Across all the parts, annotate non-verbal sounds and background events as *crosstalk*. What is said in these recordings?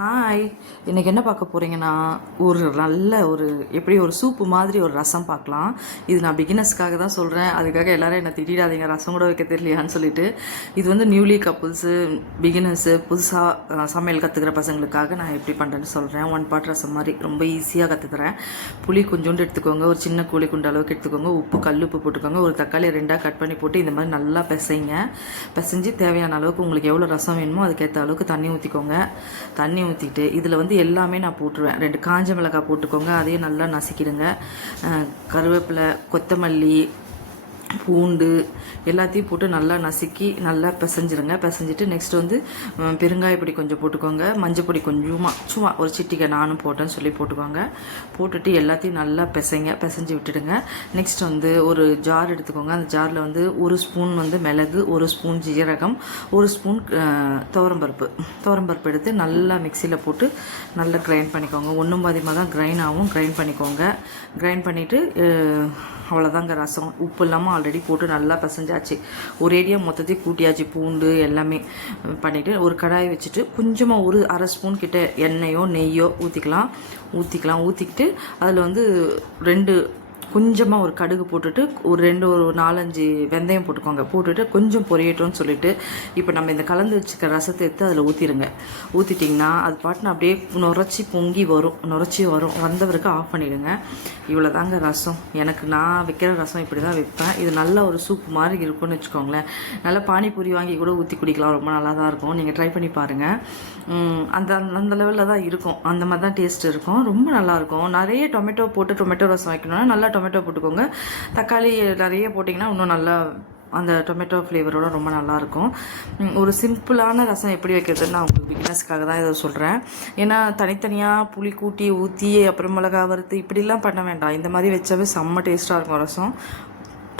Hi இன்றைக்கி என்ன பார்க்க போகிறீங்கன்னா ஒரு நல்ல ஒரு எப்படி ஒரு சூப்பு மாதிரி ஒரு ரசம் பார்க்கலாம். இது நான் பிகினர்ஸ்க்காக தான் சொல்கிறேன் அதுக்காக எல்லோரும் என்னை திட்டிடாதீங்க. ரசம் கூட வைக்க தெரியலையான்னு சொல்லிட்டு. இது வந்து நியூலி கப்புள்ஸு பிகினர்ஸு புதுசாக சமையல் கற்றுக்கிற பசங்களுக்காக நான் எப்படி பண்ணுறேன்னு சொல்கிறேன் ஒன் பாட் ரசம் மாதிரி ரொம்ப ஈஸியாக கற்றுக்குறேன் புளி கொஞ்சோண்டு எடுத்துக்கோங்க. ஒரு சின்ன கூலி குண்டு அளவுக்கு எடுத்துக்கோங்க. உப்பு கல் உப்பு போட்டுக்கோங்க. ஒரு தக்காளி ரெண்டாக கட் பண்ணி போட்டு இந்த மாதிரி நல்லா பிசைங்க. பிசைஞ்சு தேவையான அளவுக்கு உங்களுக்கு எவ்வளோ ரசம் வேணுமோ அதுக்கேற்ற அளவுக்கு தண்ணி ஊற்றிக்கோங்க தண்ணி ஊற்றிட்டு இதில் வந்து எல்லாமே நான் போட்டுருவேன். ரெண்டு காஞ்ச மிளகாய் போட்டுக்கோங்க அதையும் நல்லா நசுக்கிடுங்க. கருவேப்பிலை கொத்தமல்லி பூண்டு எல்லாத்தையும் போட்டு நல்லா நசுக்கி நல்லா பிசைஞ்சிருங்க. பிசைஞ்சிட்டு நெக்ஸ்ட் வந்து பெருங்காய பெருங்காயப்பொடி கொஞ்சம் போட்டுக்கோங்க. மஞ்சப்பொடி கொஞ்சமாக சும்மா ஒரு சிட்டிகை நானும் போட்டேன்னு சொல்லி போட்டுக்கோங்க. போட்டுட்டு எல்லாத்தையும் நல்லா பிசைங்க பிசைஞ்சு விட்டுடுங்க. நெக்ஸ்ட் வந்து ஒரு ஜார் எடுத்துக்கோங்க. அந்த ஜாரில் வந்து ஒரு ஸ்பூன் வந்து மிளகு ஒரு ஸ்பூன் ஜீரகம் ஒரு ஸ்பூன் துவரம்பருப்பு. துவரம்பருப்பு எடுத்து நல்லா மிக்சியில் போட்டு நல்லா கிரைண்ட் பண்ணிக்கோங்க. ஒன்றும் பாதியமாக தான் கிரைண்ட் ஆகும் கிரைண்ட் பண்ணிக்கோங்க. கிரைண்ட் பண்ணிவிட்டு அவ்வளோதாங்க ரசம். உப்பு இல்லாமல் ஆல்ரெடி போட்டு நல்லா பிசைஞ்சாச்சு. ஒரேடியாக மொத்தத்தையும் கூட்டியாச்சு பூண்டு எல்லாமே பண்ணிவிட்டு ஒரு கடாய் வச்சுட்டு கொஞ்சமாக ஒரு அரை ஸ்பூன் கிட்ட எண்ணெயோ நெய்யோ ஊற்றிக்கலாம் ஊற்றிக்கலாம் ஊற்றிக்கிட்டு அதில் வந்து ரெண்டு கொஞ்சமாக ஒரு கடுகு போட்டுட்டு ஒரு ரெண்டு ஒரு நாலஞ்சு வெந்தயம் போட்டுக்கோங்க. போட்டுட்டு கொஞ்சம் பொரியட்டும்னு சொல்லிட்டு இப்போ நம்ம இந்த கலந்து வச்சுக்க ரசத்தை எடுத்து அதில் ஊற்றிடுங்க ஊற்றிட்டிங்கன்னா அது பாட்டுன்னு அப்படியே நுரைச்சி பொங்கி வரும். நுரைச்சி வரும். வந்த பிறகு ஆஃப் பண்ணிவிடுங்க இவ்வளோ தாங்க ரசம். எனக்கு நான் வைக்கிற ரசம் இப்படி தான் வைப்பேன். இது நல்ல ஒரு சூப் மாதிரி இருக்கும்னு வச்சுக்கோங்களேன். நல்லா பானிபூரி வாங்கி கூட ஊற்றி குடிக்கலாம். ரொம்ப நல்லா தான் இருக்கும். நீங்கள் ட்ரை பண்ணி பாருங்கள் அந்த அந்த லெவலில் தான் இருக்கும். அந்த மாதிரி தான் டேஸ்ட் இருக்கும். ரொம்ப நல்லாயிருக்கும் நிறைய டொமேட்டோ போட்டு டொமேட்டோ ரசம் வைக்கணும்னா நல்லா டொமேட்டோ போட்டுக்கோங்க. தக்காளி நிறைய போட்டிங்கன்னா இன்னும் நல்லா அந்த டொமேட்டோ ஃப்ளேவரோட ரொம்ப நல்லாயிருக்கும். ஒரு சிம்பிளான ரசம் எப்படி வைக்கிறதுன்னு நான் உங்களுக்கு பிக்னஸ்க்காக தான் இதை சொல்கிறேன் ஏன்னா தனித்தனியாக புளி கூட்டி ஊற்றி அப்புறம் மிளகா வறுத்து இப்படிலாம் பண்ண வேண்டாம். இந்த மாதிரி வச்சாவே செம்ம டேஸ்ட்டாக இருக்கும் ரசம்.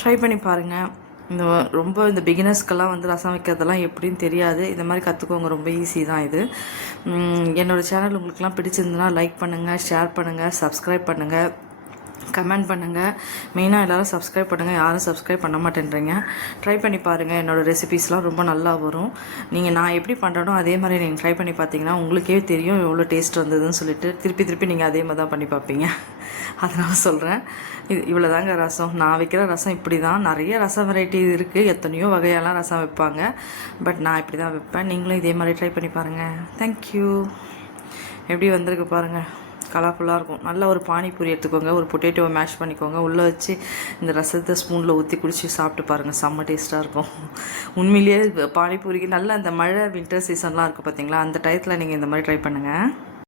ட்ரை பண்ணி பாருங்கள் இந்த ரொம்ப இந்த பிகினர்ஸ்க்கெல்லாம் வந்து ரசம் வைக்கிறதெல்லாம் எப்படின்னு தெரியாது. இந்த மாதிரி கற்றுக்கோங்க ரொம்ப ஈஸி தான் இது. என்னோடய என்னோட சேனல் உங்களுக்குலாம் பிடிச்சிருந்துன்னா லைக் பண்ணுங்கள் ஷேர் பண்ணுங்கள் சப்ஸ்கிரைப் பண்ணுங்கள் கமெண்ட் பண்ணுங்கள் மெயினாக எல்லோரும் சப்ஸ்கிரைப் பண்ணுங்கள் யாரும் சப்ஸ்கிரைப் பண்ண மாட்டேன்றீங்க. ட்ரை பண்ணி பாருங்கள் என்னோடய ரெசிபீஸ்லாம் ரொம்ப நல்லா வரும். நீங்கள் நான் எப்படி பண்ணுறனோ அதே மாதிரி நீங்கள் ட்ரை பண்ணி பார்த்தீங்கன்னா உங்களுக்கே தெரியும் எவ்வளோ டேஸ்ட் வந்ததுன்னு சொல்லிட்டு. திருப்பி திருப்பி நீங்கள் அதே மாதிரி தான் பண்ணி பார்ப்பீங்க அதனால் சொல்கிறேன் இது இவ்வளோதாங்க ரசம். நான் வைக்கிற ரசம் இப்படி தான் நிறைய ரசம் வெரைட்டி இருக்குது எத்தனையோ வகையெல்லாம் ரசம் வைப்பாங்க. பட் நான் இப்படி தான் வைப்பேன். நீங்களும் இதே மாதிரி ட்ரை பண்ணி பாருங்கள் தேங்க்யூ எப்படி வந்திருக்கு பாருங்கள் கலர்ஃபுல்லாக இருக்கும். நல்ல ஒரு பானிபூரி எடுத்துக்கோங்க ஒரு பொட்டேட்டோவை மேஷ் பண்ணிக்கோங்க. உள்ளே வச்சு இந்த ரசத்தை ஸ்பூனில் ஊற்றி குடிச்சு சாப்பிட்டு பாருங்கள் செம்ம டேஸ்ட்டாக இருக்கும். *laughs* உண்மையிலேயே பானிபூரிக்கு நல்ல அந்த மழை வின்டர் சீசன்லாம் இருக்குது பார்த்தீங்களா அந்த டயத்தில் நீங்கள் இந்த மாதிரி ட்ரை பண்ணுங்கள்